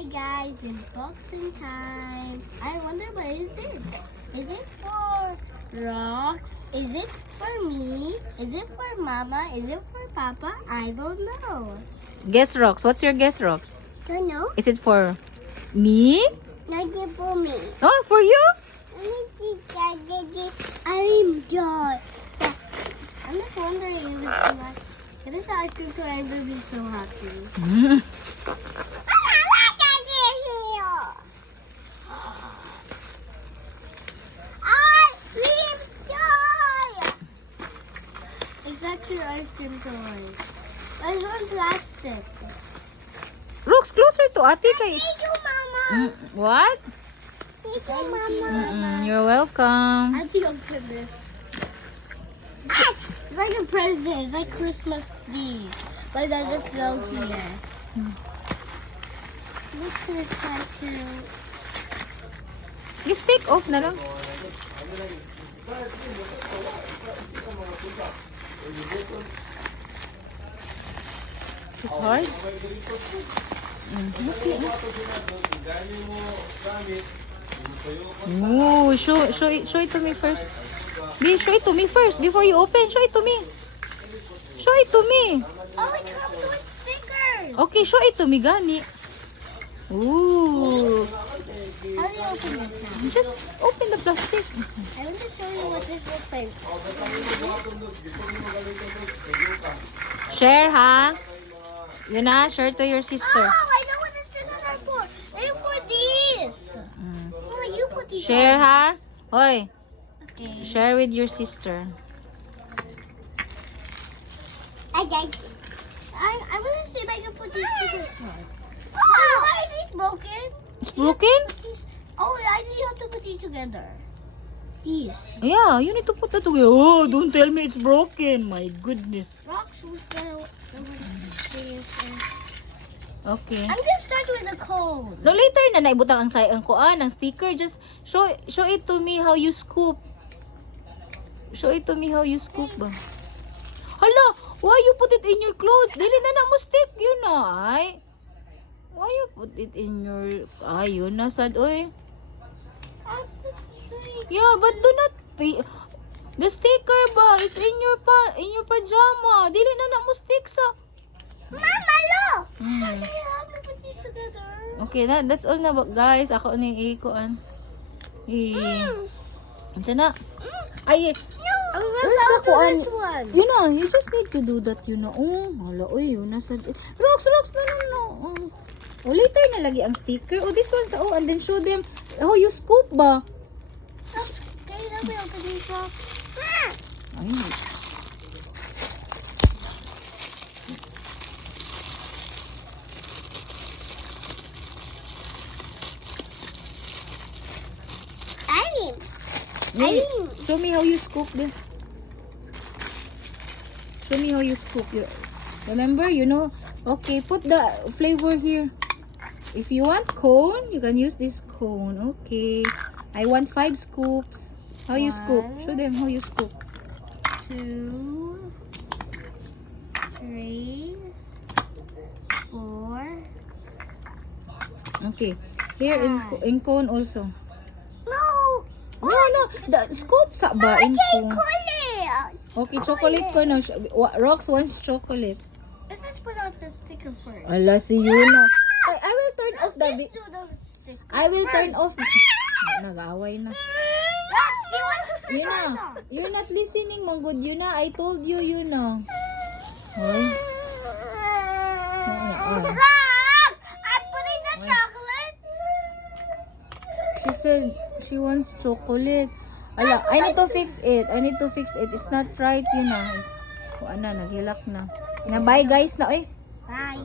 Hi guys, unboxing time. I wonder what is it? Is it for Rox? Is it for me? Is it for Mama? Is it for Papa? I don't know. Guess, Rox. What's your guess, Rox? Don't know. Is it for me? Not it for me. Oh, for you? I'm done. I'm just wondering if it's ice cream so I will be so happy. It's actually ice cream toy. But it's on plastic. Rox, closer to ate kay. Thank you, Mama. What? Thank you, Mama. You're welcome. I think I'll put this. It's like a present. It's like Christmas Eve. But I just go here. This is so cute. Just take off na lang. It's hard. Oh, show it to me first. Show it to me first before you open. Show it to me. Show it to me. Oh, it comes with stickers. Okay, show it to me, gani. Ooh. How do you open this now? Just open the plastic. I want to show you what this looks like. Share, ha? Yun na, share to your sister. Oh, I know what the stickers are for. They're for these. Mama, you put these Share, on. ha? Hoy, Okay. share with your sister. I want to see if I can put these stickers on. Oh, why are these broken? It's broken? Oh, I need have to put these together. These. Yeah, you need to put that together. Oh, don't tell me it's broken. My goodness. Rocks was gonna. Okay. I'm gonna start with the cone. No, later na naibutang ang sayang ko. Ang sticker. Just show it to me how you scoop. Show it to me how you scoop ba. Hala, why you put it in your clothes? Dili na mo stick. Yun na, ay. Why you put it in your... Ay, yun na, sad, oy. Yeah, but do not pay... The sticker ba? It's in your pajama. Dili na mo stick sa... Mama, look! Hmm. How do you have to put these together? Okay, that's all na, guys. Ako na yung ikuan. Andiyan na. Ay, No, where's the kuan? this one. You know, you just need to do that, you know. Oh, hala, oy, yun na sa... Rox, no. Oh, later na lagi ang sticker. Oh, this one sa, and then show them how you scoop ba? Can you help me open these rocks? Ay, Wait. show me how you scoop then. Show me how you scoop. Remember, you know. Okay, put the flavor here. If you want cone, you can use this cone. Okay. I want 5 scoops. How you scoop? Show them how you scoop. 2, 3, 4. Okay. Here in cone also. No. No. The scoop sa ba in cone? Chocolate. Okay, chocolate ko no. Rox wants chocolate. Let's just put on the sticker first. Ala, si Yuna. I will turn off the... Let's do the sticker. I will turn off... Nag-away na. Rox, do you want the sticker? Yuna, you're not listening, Manggod. Yuna, I told you, Yuna. Hoy. Rox, I'm putting the chocolate. She said she wants chocolate. Ala, I need to fix it. It's not right, Yuna. Naghilak na. Bye, guys, na, eh. Bye.